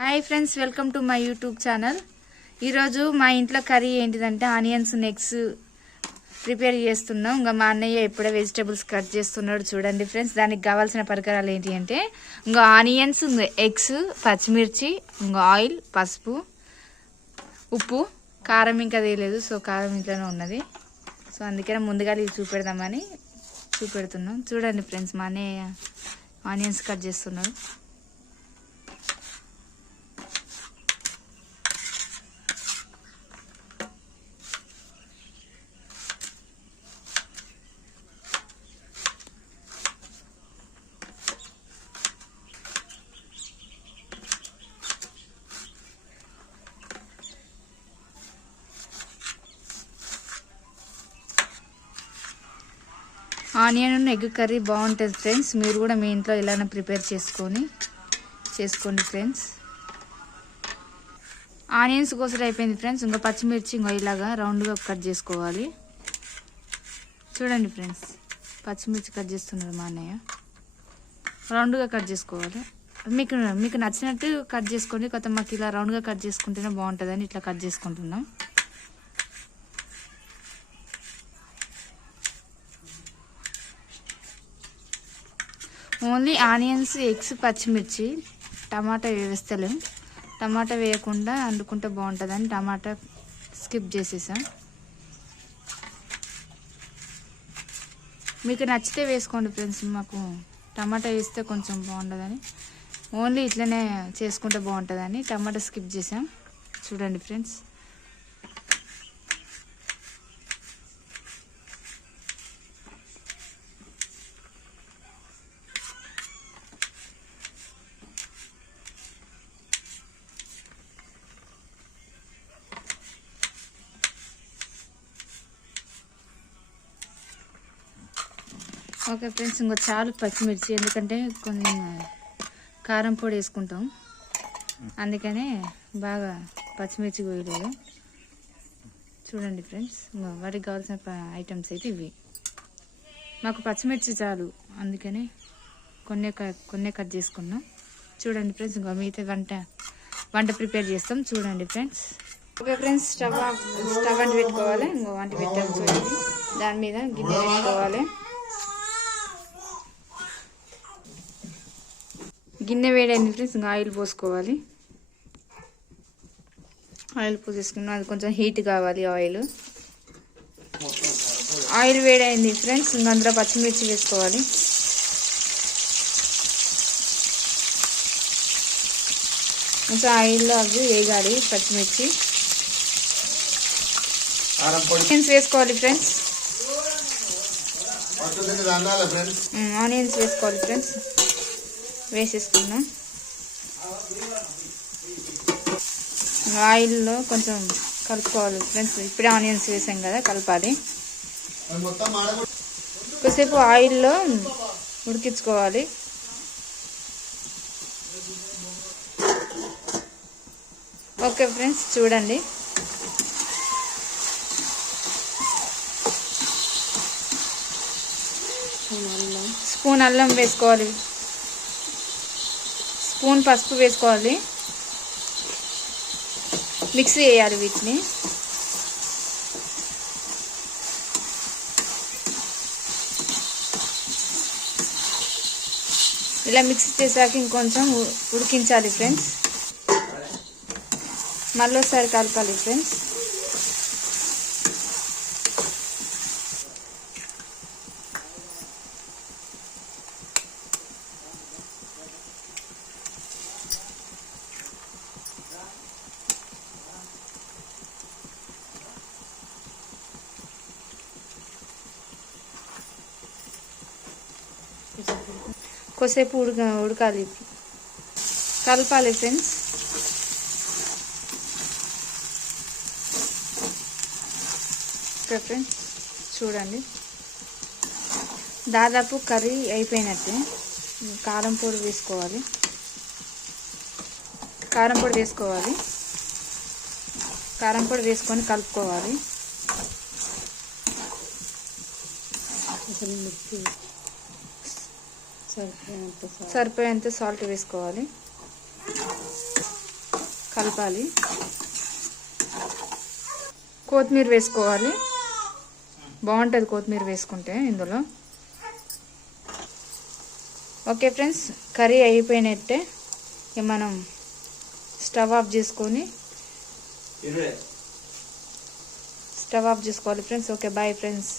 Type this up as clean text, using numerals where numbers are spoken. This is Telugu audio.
Hi friends, welcome to my YouTube channel. ఈరోజు మా ఇంట్లో కర్రీ ఏంటిదంటే ఆనియన్స్ ఎగ్స్ ప్రిపేర్ చేస్తున్నాం. ఇంకా మా అన్నయ్య ఎప్పుడో వెజిటేబుల్స్ కట్ చేస్తున్నాడు. చూడండి ఫ్రెండ్స్, దానికి కావాల్సిన పరికరాలు ఏంటి అంటే ఇంకా ఆనియన్స్, ఎగ్స్, పచ్చిమిర్చి, ఇంకా ఆయిల్, పసుపు, ఉప్పు, కారం ఇంకా తెలియదు. సో కారం ఇంట్లోనే ఉన్నది. సో అందుకనే ముందుగా ఇది చూపెడుతున్నాం. చూడండి ఫ్రెండ్స్, మా అన్నయ్య ఆనియన్స్ కట్ చేస్తున్నాడు. ఆనియన్ ఎగ్ కర్రీ బాగుంటుంది ఫ్రెండ్స్. మీరు కూడా మీ ఇంట్లో ఇలానే ప్రిపేర్ చేసుకోండి ఫ్రెండ్స్. ఆనియన్స్ కోసలు అయిపోయింది ఫ్రెండ్స్. ఇంకా పచ్చిమిర్చి ఇంకా ఇలాగా రౌండ్గా కట్ చేసుకోవాలి. చూడండి ఫ్రెండ్స్, పచ్చిమిర్చి కట్ చేస్తున్నారు మా అన్నయ్య. రౌండ్గా కట్ చేసుకోవాలి. మీకు నచ్చినట్టు కట్ చేసుకోండి. కొత్త మాకు ఇలా రౌండ్గా కట్ చేసుకుంటేనే బాగుంటుందని ఇట్లా కట్ చేసుకుంటున్నాం. ఓన్లీ ఆనియన్స్, ఎగ్స్, పచ్చిమిర్చి, టమాటా వేస్తలేం. టమాటా వేయకుండా వండుకుంటే బాగుంటుందని టమాటా స్కిప్ చేసేసాం. మీకు నచ్చితే వేసుకోండి ఫ్రెండ్స్. మాకు టమాటా వేస్తే కొంచెం బాగుంటుందని ఓన్లీ ఇట్లనే చేసుకుంటే బాగుంటుందని టమాటా స్కిప్ చేసాం. చూడండి ఫ్రెండ్స్, ఓకే ఫ్రెండ్స్. ఇంకో చాలు పచ్చిమిర్చి, ఎందుకంటే కొన్ని కారం పొడి వేసుకుంటాం, అందుకనే బాగా పచ్చిమిర్చి కోయలేదు. చూడండి ఫ్రెండ్స్, ఇంకా వాటికి కావాల్సిన ఐటమ్స్ అయితే ఇవి. మాకు పచ్చిమిర్చి చాలు, అందుకనే కొన్నే కట్ చేసుకున్నాం. చూడండి ఫ్రెండ్స్, ఇంకా మిగతా వంట ప్రిపేర్ చేస్తాం. చూడండి ఫ్రెండ్స్. ఓకే ఫ్రెండ్స్, స్టవ్ అంటి పెట్టుకోవాలి. ఇంకో వంట పెట్టాలి. చూడండి, దాని మీద గిన్నె పెట్టుకోవాలి. గిన్నె వేడైంది ఫ్రెండ్స్. ఇంకా ఆయిల్ పోసుకోవాలి. ఆయిల్ పోసేసుకున్నాం. అది కొంచెం హీట్ కావాలి. ఆయిల్ వేడైంది ఫ్రెండ్స్. ఇంకా అందులో పచ్చిమిర్చి వేసుకోవాలి. కొంచెం ఆయిల్లో అవి వేగాలి. పచ్చిమిర్చి ఆనియన్స్ వేసుకోవాలి ఫ్రెండ్స్. ఆనియన్స్ వేసుకోవాలి ఫ్రెండ్స్. వేసేసుకున్నాం. ఆయిల్లో కొంచెం కలుపుకోవాలి ఫ్రెండ్స్. ఇప్పుడే ఆనియన్స్ వేసాం కదా, కలపాలి. కొద్దిసేపు ఆయిల్లో ఉడికించుకోవాలి. ఓకే ఫ్రెండ్స్, చూడండి. స్పూన్ అల్లం వేసుకోవాలి. స్పూన్ పసుపు వేసుకోవాలి. మిక్సీ వేయాలి వీటిని. ఇలా మిక్సీ చేసాక ఇంకొంచెం ఉడికించాలి ఫ్రెండ్స్. మళ్ళీ ఒకసారి కలపాలి ఫ్రెండ్స్. కొద్దిసేపు ఉడకాలి, కలపాలి ఫ్రెండ్స్. ఓకే ఫ్రెండ్స్, చూడండి, దాదాపు కర్రీ అయిపోయినట్టే. కారం పొడి వేసుకోవాలి. కారం పొడి వేసుకొని కలుపుకోవాలి. సరిపోయేంత సాల్ట్ వేసుకోవాలి. కలపాలి. కొత్తిమీర వేసుకోవాలి, బాగుంటుంది కొత్తిమీర వేసుకుంటే ఇందులో. ఓకే ఫ్రెండ్స్, కర్రీ అయిపోయినట్టే. మనం స్టవ్ ఆఫ్ చేసుకోవాలి ఫ్రెండ్స్. Okay, bye friends.